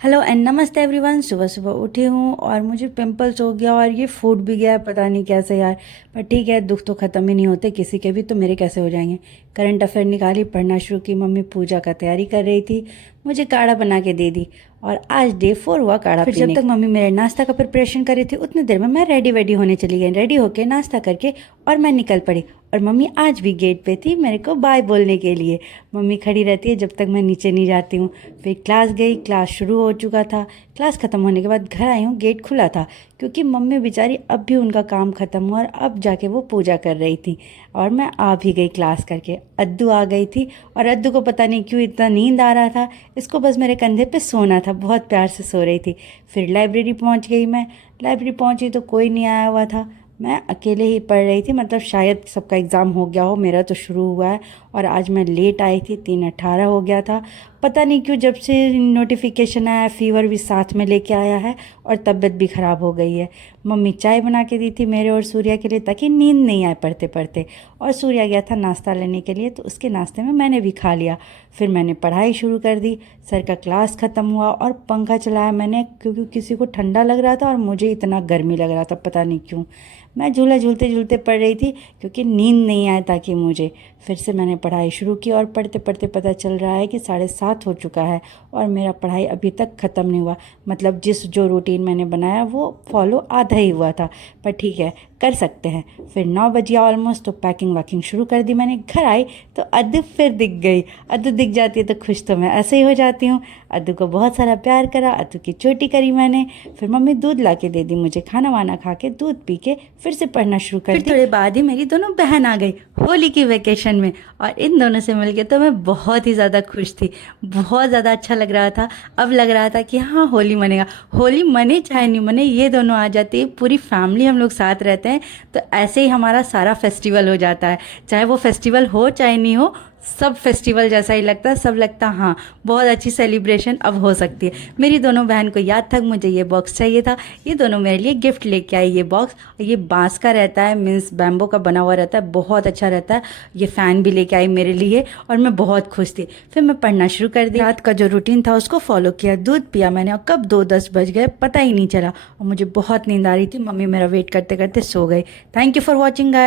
Hello and नमस्ते everyone. सुबह सुबह उठी हूँ और मुझे पिंपल्स हो गया और ये फूट भी गया है, पता नहीं कैसे यार। पर ठीक है, दुख तो ख़त्म ही नहीं होते किसी के भी, तो मेरे कैसे हो जाएंगे। करंट अफेयर निकाली, पढ़ना शुरू की। मम्मी पूजा का तैयारी कर रही थी, मुझे काढ़ा बना के दे दी और आज डे 4 हुआ काढ़ा पीने। जब तक मम्मी मेरे नाश्ता का प्रिपरेशन कर रही थी उतनी देर में मैं रेडी होने चली गई। रेडी होके नाश्ता करके और मैं निकल पड़ी। और मम्मी आज भी गेट पे थी मेरे को बाय बोलने के लिए। मम्मी खड़ी रहती है जब तक मैं नीचे नहीं जाती हूँ। फिर क्लास गई, क्लास शुरू हो चुका था। क्लास ख़त्म होने के बाद घर आई हूँ, गेट खुला था क्योंकि मम्मी बेचारी अब भी उनका काम ख़त्म हुआ और अब जाके वो पूजा कर रही थी। और मैं आ भी गई क्लास करके। अद्दू आ गई थी और अद्दू को पता नहीं क्यों इतना नींद आ रहा था, इसको बस मेरे कंधे पे सोना था, बहुत प्यार से सो रही थी। फिर लाइब्रेरी पहुँच गई मैं। लाइब्रेरी पहुँची तो कोई नहीं आया हुआ था, मैं अकेले ही पढ़ रही थी। मतलब शायद सबका एग्ज़ाम हो गया हो, मेरा तो शुरू हुआ है। और आज मैं लेट आई थी, 3:18 हो गया था। पता नहीं क्यों जब से नोटिफिकेशन आया फीवर भी साथ में लेके आया है और तबीयत भी ख़राब हो गई है। मम्मी चाय बना के दी थी मेरे और सूर्या के लिए ताकि नींद नहीं आए पढ़ते पढ़ते। और सूर्या गया था नाश्ता लेने के लिए, तो उसके नाश्ते में मैंने भी खा लिया। फिर मैंने पढ़ाई शुरू कर दी। सर का क्लास ख़त्म हुआ और पंखा चलाया मैंने क्योंकि किसी को ठंडा लग रहा था और मुझे इतना गर्मी लग रहा था, पता नहीं क्यों। मैं झूला झूलते झूलते पढ़ रही थी क्योंकि नींद नहीं आया ताकि मुझे। फिर से मैंने पढ़ाई शुरू की और पढ़ते पढ़ते पता चल रहा है कि 7:30 हो चुका है और मेरा पढ़ाई अभी तक ख़त्म नहीं हुआ। मतलब जो रूटीन मैंने बनाया वो फॉलो आधा ही हुआ था, पर ठीक है, कर सकते हैं। फिर 9 बजे ऑलमोस्ट, तो पैकिंग वैकिंग शुरू कर दी मैंने। घर आई तो अद्दू फिर दिख गई। अद्दू दिख जाती है तो खुश तो मैं ऐसे ही हो जाती हूँ। अद्दू को बहुत सारा प्यार करा, अद्दू की चोटी करी मैंने। फिर मम्मी दूध ला के दे दी मुझे, खाना वाना खा के दूध पी के फिर से पढ़ना शुरू कर दी। फिर थोड़े बाद ही मेरी दोनों बहन आ गई होली की वेकेशन में और इन दोनों से मिलके तो मैं बहुत ही ज़्यादा खुश थी, बहुत ज़्यादा अच्छा लग रहा था। अब लग रहा था कि हाँ होली मनेगा। होली मने चाहे नहीं मने, ये दोनों आ जाती है, पूरी फैमिली हम लोग साथ रहते हैं, तो ऐसे ही हमारा सारा फेस्टिवल हो जाता है। चाहे वो फेस्टिवल हो चाहे नहीं हो, सब फेस्टिवल जैसा ही लगता है। सब लगता हाँ बहुत अच्छी सेलिब्रेशन अब हो सकती है। मेरी दोनों बहन को याद था मुझे ये बॉक्स चाहिए था, ये दोनों मेरे लिए गिफ्ट लेके आई ये बॉक्स। ये बांस का रहता है, मीन्स बैम्बो का बना हुआ रहता है, बहुत अच्छा रहता है। ये फ़ैन भी लेके आई मेरे लिए और मैं बहुत खुश थी। फिर मैं पढ़ना शुरू कर दी। रात का जो रूटीन था उसको फॉलो किया, दूध पिया मैंने और कब 2:10 बज गए पता ही नहीं चला और मुझे बहुत नींद आ रही थी। मम्मी मेरा वेट करते करते सो गई। Thank you for watching guys.